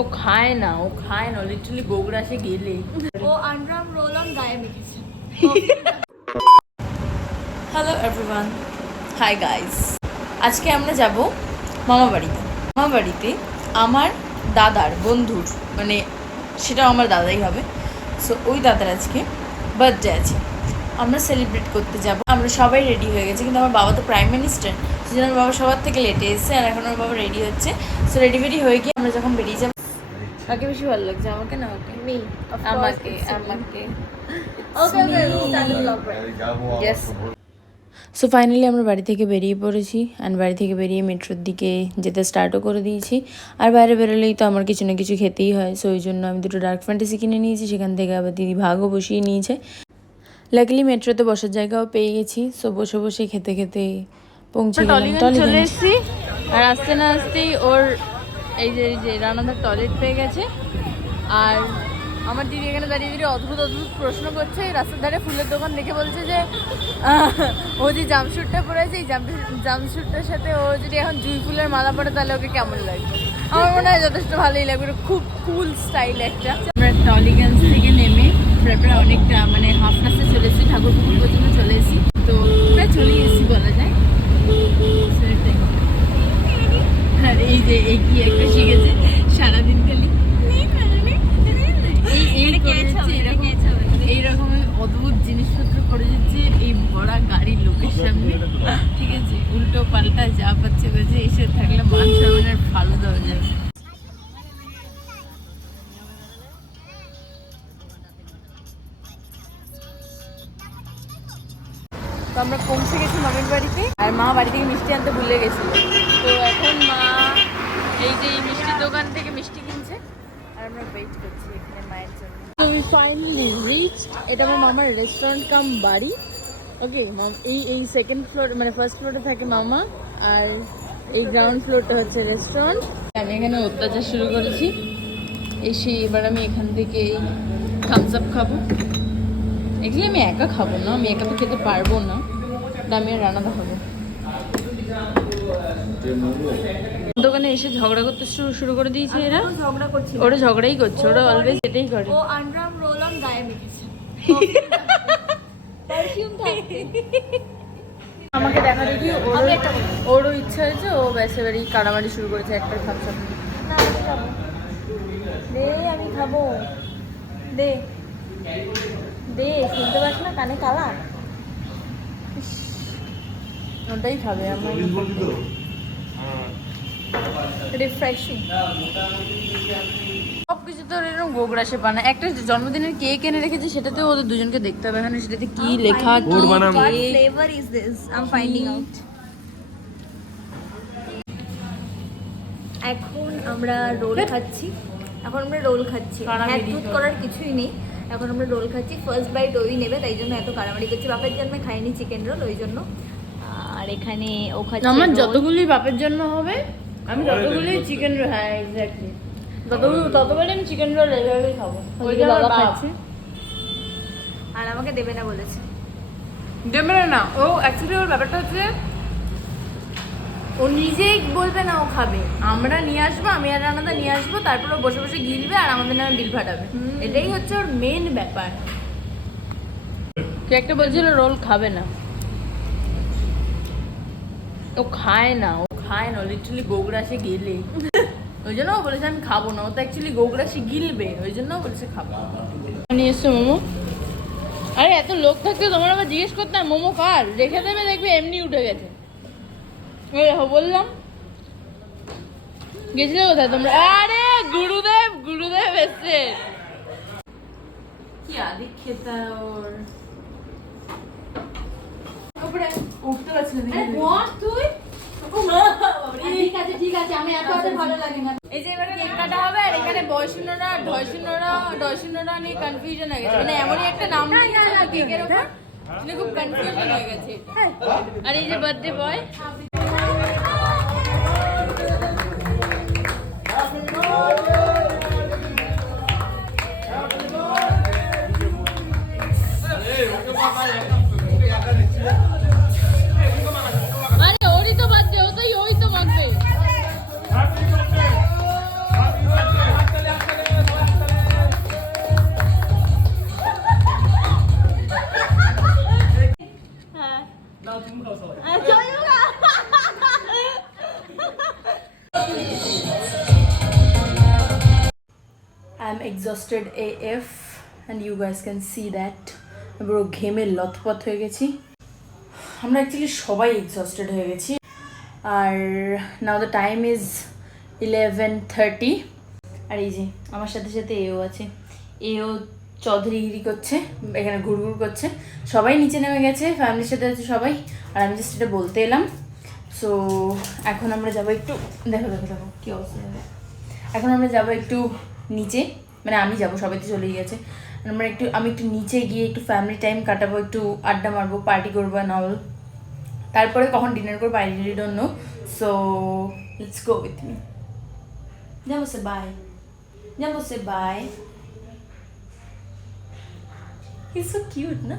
ও খায় না লিটারালি গোগ্রাসে গেলে ও আন্ডারআর্ম রোল অন গায়ে মেখেছে। Hello everyone, hi guys. আজকে আমরা যাব মামা বাড়িতে আমার দাদার বন্ধুর, মানে সেটাও আমার দাদাই হবে। সো ওই দাদার আজকে বার্থডে আছে, আমরা সেলিব্রেট করতে যাব। আমরা সবাই রেডি হয়ে গেছি, কিন্তু আমার বাবা তো প্রাইম মিনিস্টার, সেজন্য আমার বাবা সবার থেকে লেটে এসেছে। আর এখন আমার বাবা রেডি হচ্ছে। সো রেডি হয়ে গিয়ে আমরা যখন বেরিয়ে যাবো, কাকে বেশি ভালো লাগছে, আমাকে না ওকে? আমাকে ইয়েস। সো ফাইনালি আমরা বাড়ি থেকে বেরিয়ে পড়েছি, অ্যান্ড বাড়ি থেকে বেরিয়ে মেট্রোর দিকে যেতে স্টার্টও করে দিয়েছি। আর বাইরে বেরোলেই তো আমার কিছু না কিছু খেতেই হয়, সো ওই জন্য আমি দুটো ডার্ক ফ্যান্টাসি কিনে নিয়েছি। সেখান থেকে আবার দিদি ভাগও বসিয়ে নিয়েছে। লাকিলি মেট্রোতে বসার জায়গাও পেয়ে গেছি। সো বসে খেতে পৌঁছে চলে এসেছি। আর আসতে না আসতেই ওর এই যে রানাদার টয়লেট পেয়ে গেছে। আর আমার দিদি এখানে দাঁড়িয়ে অদ্ভুত প্রশ্ন করছে। রাস্তার ধারে ফুলের দোকান দেখে বলছে যে ও যে জামশুটটা পরেছে, এই জামশুটটার সাথে ও যদি এখন জুঁই ফুলের মালা পরে তাহলে ওকে কেমন লাগবে। আমার মনে হয় যথেষ্ট ভালোই লাগবে, খুব কুল স্টাইল একটা। আমরা টলিগঞ্জ থেকে নেমে প্রায় অনেকটা মানে হাফ রাস্তা চলে এসেছি, ঠাকুরপুকুর পর্যন্ত চলে এসেছি। তো প্রায় চলে এসেছি বলা যায়। আর এই যে এগিয়ে একটা শিখেছে সারাদিন খালি এইরকম অদ্ভুত জিনিসপত্র করে যাচ্ছে এই ভরা গাড়ির লোকের সামনে। ঠিক আছে, উল্টো পাল্টা যা পাচ্ছে গেছে, এসে থাকলে মান সম্মানের ভালো দেওয়া যাবে। তো আমরা পৌঁছে গেছি মামির বাড়িতে, আর মা বাড়ি থেকে মিষ্টি আনতে ভুলে গেছিল। তো এখন মা এই যে এই মিষ্টির দোকান থেকে মিষ্টি কিনছে, আর আমরা ওয়েট করছি এখানে মায়ের জন্য। তো উই ফাইনালি রিচড। এটা আমার মামার রেস্টুরেন্ট কাম বাড়ি। ওকে, এই সেকেন্ড ফ্লোর মানে ফার্স্ট ফ্লোরে থাকে মামা, আর এই গ্রাউন্ড ফ্লোরটা হচ্ছে রেস্টুরেন্ট। আমি এখানে অত্যাচার শুরু করেছি এসে। এবার আমি এখান থেকে থামস আপ খাবো। এগুলি আমি একা খাবো না, আমি একা তো খেতে পারবো না, আমি আর রান্না খাবো। দোকানে এসে ঝগড়া করতে শুরু করে দিয়েছে এরা। ওরা ঝগড়াই করছে, ওরা অলওয়েজ এটাই করে। ও আন্ডারআর্ম রোল অন গায়ে মেখেছে। আমাকে দেখা দেখি ওরও ইচ্ছা হয়েছে, ও ব্যাস এবারই কাড়ামাড়ি শুরু করেছে একটা থামস আপ। না আমি খাবো, দে আমি খাবো, দে দে, শুনতে পাস না কানে কালা? ওটাই খাবে আমার। রিফ্রেশিং সবকিছু তো এরকম গোগ্রাসে বানা। একটা জন্মদিনের কেক এনে রেখেছে, সেটাতেও ওদের দুজনকে দেখতে হবে এখানে, সেটাতে কি লেখা, কি flavour is this, I am finding out. এখন আমরা রোল খাচ্ছি। হ্যাট করার কিছুই নেই, এখন আমরা রোল খাচ্ছি। ফার্স্ট বাইট ওই নেবে, তাই জন্য এত কাড়ামাড়ি করছি। বাপের জন্মে খাইনি চিকেন রোল, ওই জন্য। আর এখানে ও খাচ্ছে আমার যতগুলি বাপের জন্য হবে আমি ততগুলি চিকেন রোল। হ্যাঁ এক্স্যাক্টলি, ততগুলি আমি চিকেন রোল এইভাবেই খাবো। ওইটা বাবা খাচ্ছে, আর আমাকে দেবে না বলেছে। দেবে না ও। অ্যাকচুয়ালি ওর ব্যাপারটা হচ্ছে ও নিজেই বলবে না ও খাবে, আমরা নিয়ে আসবো, আমি আর রান্নাদা নিয়ে আসবো, তারপর ও বসে গিলবে আর আমাদের নামে বিল ফাটাবে। এটাই হচ্ছে ওর মেন ব্যাপার। কে একটা বলছিল রোল খাবে না, ও খায় না লিটারালি গোগ্রাসে গেলে। ওই জন্য ও বলেছে আমি খাবো না, ও তো অ্যাকচুয়ালি গোগ্রাসে গিলবে, ওই জন্য বলেছে খাবো। নিয়ে এসছো মোমো। আরে এত লোক থাকতে তোমার আবার জিজ্ঞেস করতাম মোমো কার, রেখে দেবে, দেখবে এমনি উঠে গেছে। বললাম গেছিলে কোথায় তোমরা? আরে গুরুদেব এসছে। কি আদি খেতা ওর উঠতে পারছি না। তুই ঠিক আছে আমি এত ভালো লাগে না। এই যে এবার কেক কাটা হবে, আর এখানে বয়শূন্যরা ডয়শূন্যরা নিয়ে কনফিউশন হয়ে গেছে। মানে এমনই একটা নাম দিয়েছে কেকের উপর, খুব কনফিউশন হয়ে গেছে। আর এই যে বার্থডে বয়, আরে ওরই তো বার্থডে, ওই তো মাখবে। I'm exhausted AF and you guys can see that. পুরো ঘেমে লথপথ হয়ে গেছি। আমরা অ্যাকচুয়ালি সবাই এক্সস্টেড হয়ে গেছি। আর নাও দ্য টাইম ইজ 11:30 আর এই যে আমার সাথে সাথে এও আছে, এও চৌধুরীগিরি করছে, এখানে ঘুরঘুর করছে। সবাই নিচে নেমে গেছে, ফ্যামিলির সাথে আছে সবাই, আর আমি জাস্ট এটা বলতে এলাম। সো এখন আমরা যাবো একটু, দেখো দেখো দেখো কী অবস্থা দেখো। এখন আমরা যাবো একটু নিচে, মানে আমি যাবো, সবাই তো চলেই গেছে। আমি একটু নিচে গিয়ে একটু ফ্যামিলি টাইম কাটাবো, একটু আড্ডা মারবো, পার্টি করবো নল। তারপরে কখন ডিনার করবো I really don't know. So let's go with me. যাবো সে বাই, যাবো সে by. He's so cute, na?